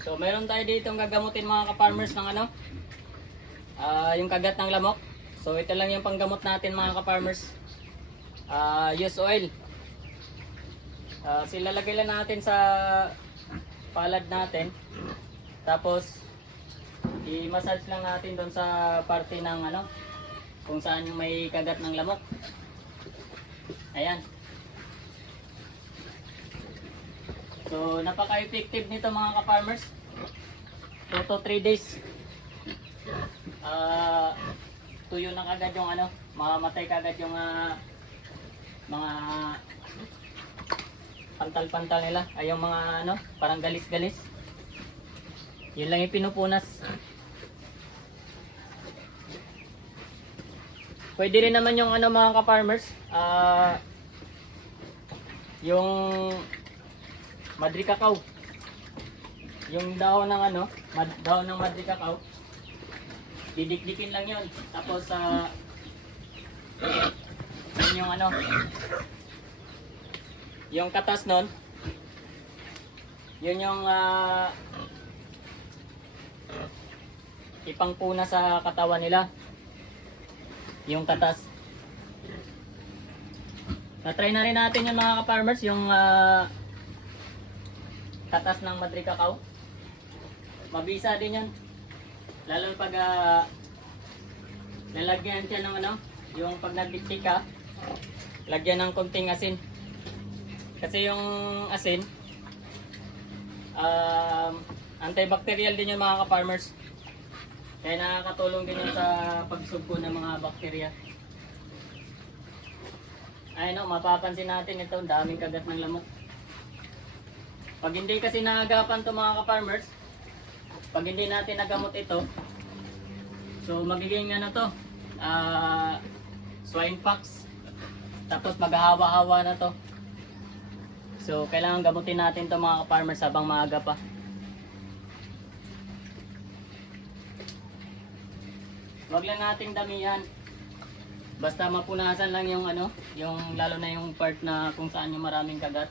So meron tayo dito gagamutin mga ka-farmers ng ano, yung kagat ng lamok. So ito lang yung panggamot natin mga ka-farmers. Use oil. Silalagay lang natin sa palad natin. Tapos i-massage lang natin doon sa parte ng ano, kung saan yung may kagat ng lamok. Ayan. So napaka-effective nito mga ka-farmers. 2 to 3 days. Tuyo na kagad yung ano, mamamatay kagad yung mga pantal-pantal nila. Ay yung mga ano, parang galis-galis. Yun lang yung pinupunas. Pwede rin naman yung ano mga ka-farmers, yung Madri Cacao. Yung dahon ng ano, dahon ng Madri Cacao. Didikdikin lang 'yon. Tapos yun yung ano, yung katas nun, yun yung ipangpuna sa katawan nila. Yung katas. Na-try na rin natin yung mga ka-farmers, yung katas ng Madri Cacao. Mabisa din yan. Lalo pag lalagyan siya ng ano, yung pag nagdiktik ka, lagyan ng konting asin. Kasi yung asin, antibacterial din yung mga ka-farmers. Kaya nakakatulong din yun sa pagsugpo ng mga bakterya. Ay no, mapapansin natin ito, daming kagat ng lamok. Pag hindi kasi naagapan to mga ka-farmers, pag hindi natin nagamot ito, so magiging ano to, swine pox. Tapos maghahawa-hawa na to. So kailangan gamutin natin to mga ka-farmers habang maaga pa. Wag lang nating damihan. Basta mapunasan lang yung ano, yung lalo na yung part na kung saan yung maraming kagat.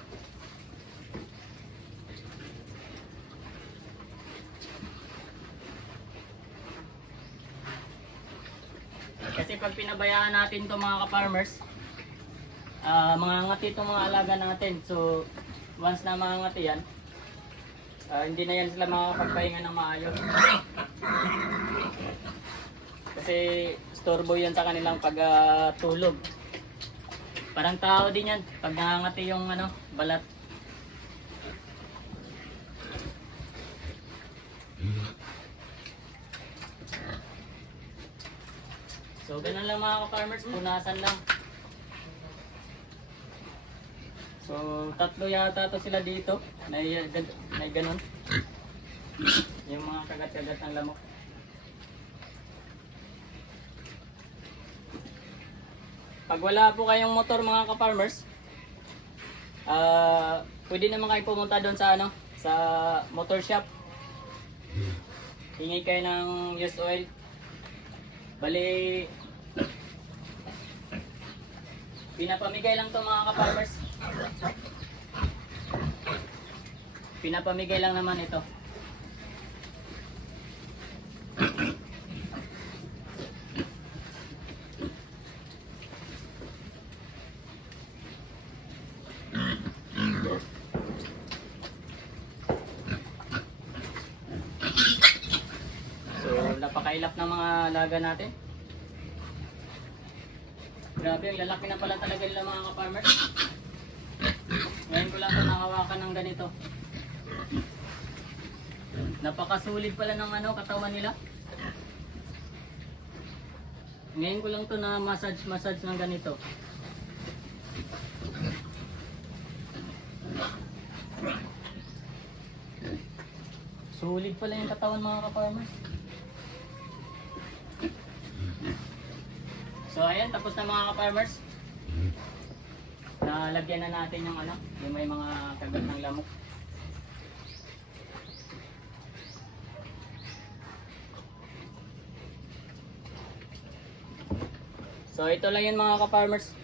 Kasi pag pinabayaan natin to mga ka-farmers, mangangati itong mga alaga natin. So once na mangangati yan, hindi na yan sila makakapagpahinga ng maayos. Kasi storbo yan sa kanilang pagtulog. Parang tao din yan pag nangangati yung ano, balat. So ganun lang mga ka-farmers, punasan lang. So 3 yata to sila dito, na ganun. Yung mga kagat-kagat ng lamok. Pag wala po kayong motor mga ka-farmers, pwede naman kayo pumunta doon sa ano, sa motor shop. Hingi kayo ng used oil. Bali, pinapamigay lang to mga ka-farmers. Pinapamigay lang naman ito. Napakailap ng mga alaga natin. Grabe, ang lalaki na pala talaga nila mga ka-farmers. Ngayon ko lang ito nakawakan ng ganito. Napakasulit pala ng ano, katawan nila. Ngayon ko lang ito na massage ng ganito. Sulit pala yung katawan mga ka-farmers. So ayan, tapos na mga ka-farmers. Nalagyan na natin yung ano, yung may mga kagat ng lamok. So ito lang yun mga ka-farmers.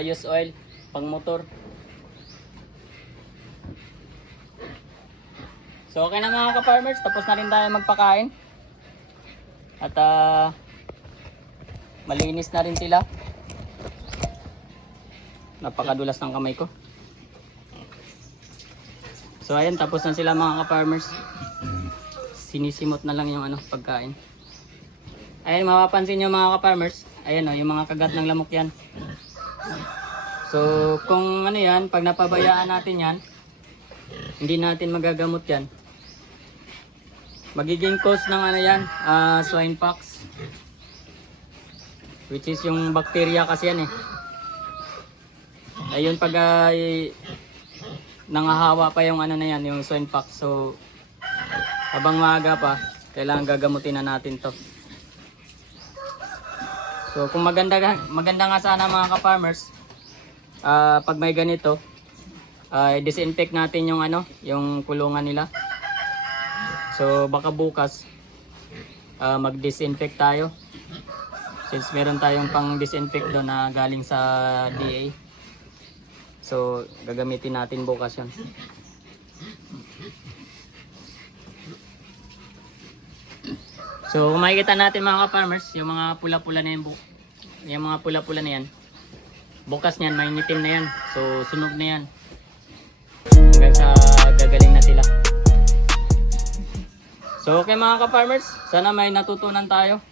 Use oil, pang motor. So okay na mga ka-farmers, tapos na rin tayo magpakain. At malinis na rin sila. Napakadulas ng kamay ko. So ayan, tapos na sila mga ka-farmers. Sinisimot na lang yung pagkain. Ayan, mapapansin nyo mga ka-farmers. Ayan yung mga kagat ng lamok yan. So kung yan, pag napabayaan natin yan, hindi natin magagamot yan. Magiging cause ng yan, swine pox. Which is yung bacteria kasi yan eh. Ayun pag nangahawa pa yung na yan, yung swine pox. So habang maaga pa, kailangan gagamutin na natin to. So kung maganda nga sana mga ka-farmers, pag may ganito, disinfect natin yung yung kulungan nila. So baka bukas mag-disinfect tayo. Since meron tayong pang disinfect doon na galing sa DA. So gagamitin natin bukas 'yon. So kung makikita natin mga ka-farmers, yung mga pula-pula na yung mga pula-pula na yan. Bukas niyan may ngitim na yan. So sunog na yan. Hanggang sa gagaling na sila. So okay mga ka-farmers, sana may natutunan tayo